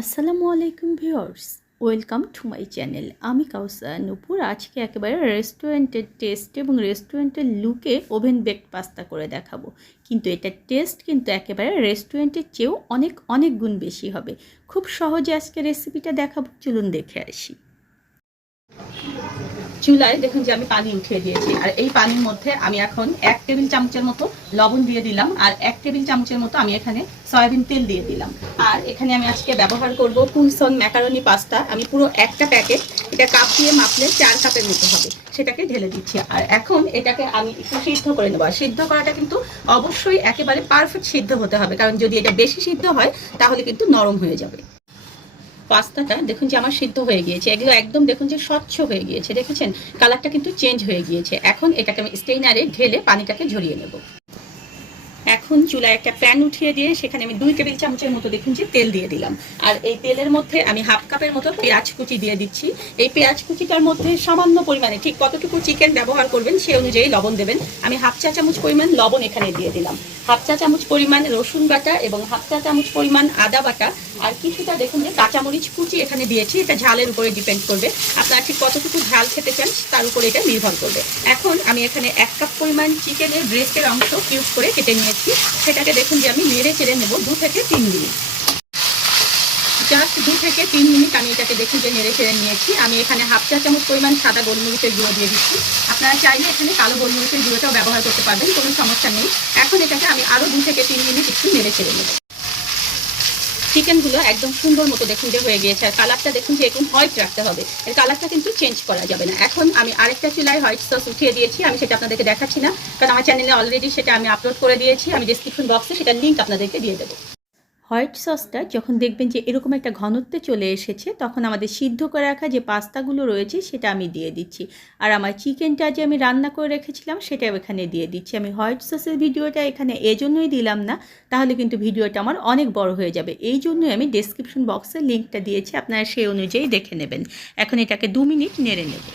আসসালামু আলাইকুম viewers, welcome to my channel. আমি কাউসার নূপুর। আজকে একেবারে রেস্টুরেন্টের টেস্ট এবং রেস্টুরেন্টের লুকে ওভেন বেকড পাস্তা করে দেখাবো। কিন্তু এটার টেস্ট কিন্তু একেবারে রেস্টুরেন্টের চেয়েও অনেক অনেক গুণ বেশি হবে। খুব সহজে আজকে রেসিপিটা দেখাবো, চলুন দেখে আসি। চুলায় দেখুন যে আমি পানি উঠিয়ে দিয়েছি, আর এই পানির মধ্যে আমি এখন 1 টেবিল চামচের মতো লবণ দিয়ে দিলাম, আর 1 টেবিল চামচের মতো আমি এখানে সয়াবিন তেল দিয়ে দিলাম। আর এখানে আমি আজকে ব্যবহার করব কুলসন ম্যাকারনি পাস্তা। আমি পুরো একটা প্যাকেট, এটা কাপ দিয়ে মাপলে 4 কাপের মতো হবে, সেটাকে ঢেলে দিচ্ছি। আর এখন এটাকে আমি একটু সিদ্ধ করে নেবো। আর সিদ্ধ করাটা কিন্তু অবশ্যই একেবারে পারফেক্ট সিদ্ধ হতে হবে, কারণ যদি এটা বেশি সিদ্ধ হয় তাহলে কিন্তু নরম হয়ে যাবে। পাস্তাটা দেখুন যে আমার সিদ্ধ হয়ে গিয়েছে, এগুলো একদম দেখুন যে স্বচ্ছ হয়ে গিয়েছে, দেখেছেন কালারটা কিন্তু চেঞ্জ হয়ে গিয়েছে। এখন এটাকে আমি স্টেইনারে ঢেলে পানিটাকে ঝরিয়ে নেব। এখন চুলায় একটা প্যান উঠিয়ে দিয়ে সেখানে আমি 2 টেবিল চামচের মতো দেখুন যে তেল দিয়ে দিলাম। আর এই তেলের মধ্যে আমি হাফ কাপের মতো পেঁয়াজ কুচি দিয়ে দিচ্ছি। এই পেঁয়াজ কুচিটার মধ্যে সামান্য পরিমাণে, ঠিক কতটুকু চিকেন ব্যবহার করবেন সেই অনুযায়ী লবণ দেবেন। আমি হাফ চা চামচ পরিমাণ লবণ এখানে দিয়ে দিলাম, হাফ চা চামচ পরিমাণ রসুন বাটা এবং হাফ চা চামচ পরিমাণ আদা বাটা, আর কিছুটা দেখুন যে কাঁচামরিচ কুচি এখানে দিয়েছি। এটা ঝালের উপরে ডিপেন্ড করবে, আপনারা ঠিক কতটুকু ঝাল খেতে চান তার উপরে এটা নির্ভর করবে। এখন আমি এখানে 1 কাপ পরিমাণ চিকেনের ব্রেস্টের অংশ কিউব করে কেটে নিয়েছি, সেটাকে দেখুন যে আমি নেড়ে চেড়ে নেব 2 থেকে 3 মিনিট। জাস্ট 2 থেকে 3 মিনিট আমি এটাকে দেখুন যে নেড়ে চেড়ে নিয়েছি। আমি এখানে হাফ চা চামচ পরিমাণ সাদা গোলমরিচের গুঁড়ো দিয়ে দিচ্ছি। আপনারা চাইলে এখানে কালো গোলমরিচের গুঁড়োটাও ব্যবহার করতে পারবেন, কোনো সমস্যা নেই। এখন এটাকে আমি আরও 2 থেকে 3 মিনিট একটু নেড়ে চেড়ে নেব। চিকেনগুলো একদম সুন্দর মতো দেখুন যে হয়ে গিয়েছে, আর কালারটা দেখুন যে এরকম হোয়াইট রাখতে হবে, এর কালারটা কিন্তু চেঞ্জ করা যাবে না। এখন আমি আরেকটা চুলায় হোয়াইট সস উঠিয়ে দিয়েছি, আমি সেটা আপনাদেরকে দেখাচ্ছি না, কারণ আমার চ্যানেলে অলরেডি সেটা আমি আপলোড করে দিয়েছি। আমি ডেসক্রিপশন বক্সে সেটার লিঙ্ক আপনাদেরকে দিয়ে দেবো। হোয়াইট সসটা যখন দেখবেন যে এরকম একটা ঘনত্বে চলে এসেছে, তখন আমাদের সিদ্ধ করে রাখা যে পাস্তাগুলো রয়েছে সেটা আমি দিয়ে দিচ্ছি। আর আমার চিকেনটা যে আমি রান্না করে রেখেছিলাম সেটাও এখানে দিয়ে দিচ্ছি। আমি হোয়াইট সসের ভিডিওটা এখানে এজন্যই দিলাম না, তাহলে কিন্তু ভিডিওটা আমার অনেক বড় হয়ে যাবে। এই জন্যই আমি ডেসক্রিপশন বক্সে লিঙ্কটা দিয়েছি, আপনারা সেই অনুযায়ী দেখে নেবেন। এখন এটাকে 2 মিনিট নেড়ে নেব।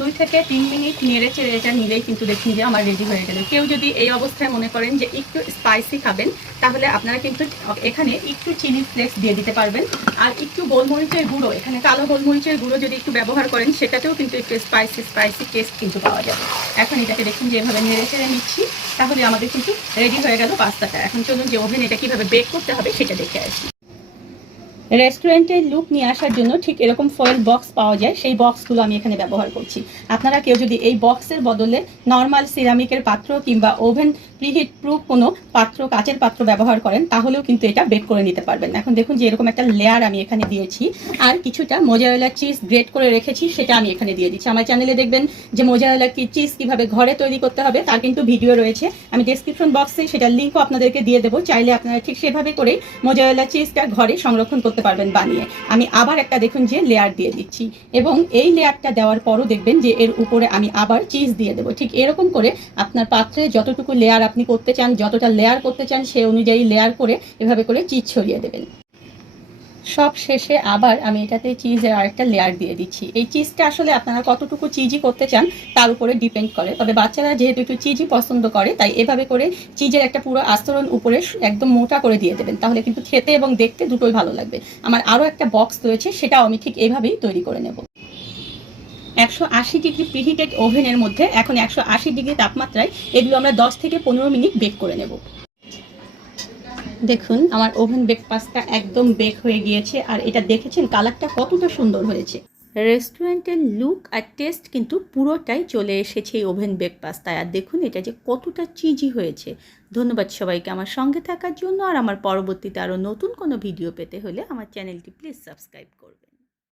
2 থেকে 3 মিনিট নেড়ে চেড়ে এটা নিলেই কিন্তু দেখুন যে আমার রেডি হয়ে গেল। কেউ যদি এই অবস্থায় মনে করেন যে একটু স্পাইসি খাবেন, তাহলে আপনারা কিন্তু এখানে একটু চিলি ফ্লেক্স দিয়ে দিতে পারবেন। আর একটু গোলমরিচের গুঁড়ো, এখানে কালো গোলমরিচের গুঁড়ো যদি একটু ব্যবহার করেন, সেটাতেও কিন্তু একটু স্পাইসি টেস্ট কিন্তু পাওয়া যাবে। এখন এটাকে দেখুন যে এভাবে নেড়ে চেড়ে নিচ্ছি, তাহলে আমাদের কিন্তু রেডি হয়ে গেল পাস্তাটা। এখন চলুন যে ওভেন এটা কীভাবে বেক করতে হবে সেটা দেখে আসি। রেস্টুরেন্টের লুক নিয়ে আসার জন্য ঠিক এরকম ফয়েল বক্স পাওয়া যায়, সেই বক্সগুলো আমি এখানে ব্যবহার করছি। আপনারা কেউ যদি এই বক্সের বদলে নর্মাল সিরামিকের পাত্র কিংবা ওভেন প্রিহিট প্রুফ কোনো পাত্র, কাচের পাত্র ব্যবহার করেন, তাহলেও কিন্তু এটা বেক করে নিতে পারবেন। এখন দেখুন যে এরকম একটা লেয়ার আমি এখানে দিয়েছি, আর কিছুটা মোজারেলা চিজ গ্রেট করে রেখেছি, সেটা আমি এখানে দিয়ে দিচ্ছি। আমার চ্যানেলে দেখবেন যে মোজারেলা চিজ কীভাবে ঘরে তৈরি করতে হবে তার কিন্তু ভিডিও রয়েছে, আমি ডেসক্রিপশন বক্সে সেটার লিঙ্কও আপনাদেরকে দিয়ে দেবো। চাইলে আপনারা ঠিক সেভাবে করেই মোজারেলা চিজটা ঘরে সংরক্ষণ করতে পারবেন বানিয়ে। আমি আবার একটা দেখুন যে লেয়ার দিয়ে দিচ্ছি, এবং এই লেয়ারটা দেওয়ার পরও দেখবেন যে এর উপরে আমি আবার চিজ দিয়ে দেবো। ঠিক এরকম করে আপনার পাত্রে যতটুকু লেয়ার আপনি করতে চান, যতটা লেয়ার করতে চান সেই অনুযায়ী লেয়ার করে এভাবে করে চিজ ছড়িয়ে দেবেন। সব শেষে আবার আমি এটাতে চিজের আরেকটা লেয়ার দিয়ে দিচ্ছি। এই চিজটা আসলে আপনারা কতটুকু চিজি করতে চান তার উপরে ডিপেন্ড করে, তবে বাচ্চারা যেহেতু একটু চিজি পছন্দ করে, তাই এভাবে করে চিজের একটা পুরো আস্তরণ উপরে একদম মোটা করে দিয়ে দেবেন, তাহলে কিন্তু খেতে এবং দেখতে দুটোই ভালো লাগবে। আমার আরও একটা বক্স রয়েছে, সেটাও আমি ঠিক এইভাবেই তৈরি করে নেব। 180 ডিগ্রি প্রিহিটেড ওভেনের মধ্যে এখন 180 ডিগ্রি তাপমাত্রায় এগুলো আমরা 10 থেকে 15 মিনিট বেক করে নেব। দেখুন আমার ওভেন বেক পাস্তা একদম বেক হয়ে গিয়েছে, আর এটা দেখেছেন কালারটা কতটা সুন্দর হয়েছে। রেস্টুরেন্টের লুক আর টেস্ট কিন্তু পুরোটাই চলে এসেছে এই ওভেন বেক পাস্তায়। আর দেখুন এটা যে কতটা চিজি হয়েছে। ধন্যবাদ সবাইকে আমার সঙ্গে থাকার জন্য। আর আমার পরবর্তীতে আরও নতুন কোনো ভিডিও পেতে হলে আমার চ্যানেলটি প্লিজ সাবস্ক্রাইব করবে।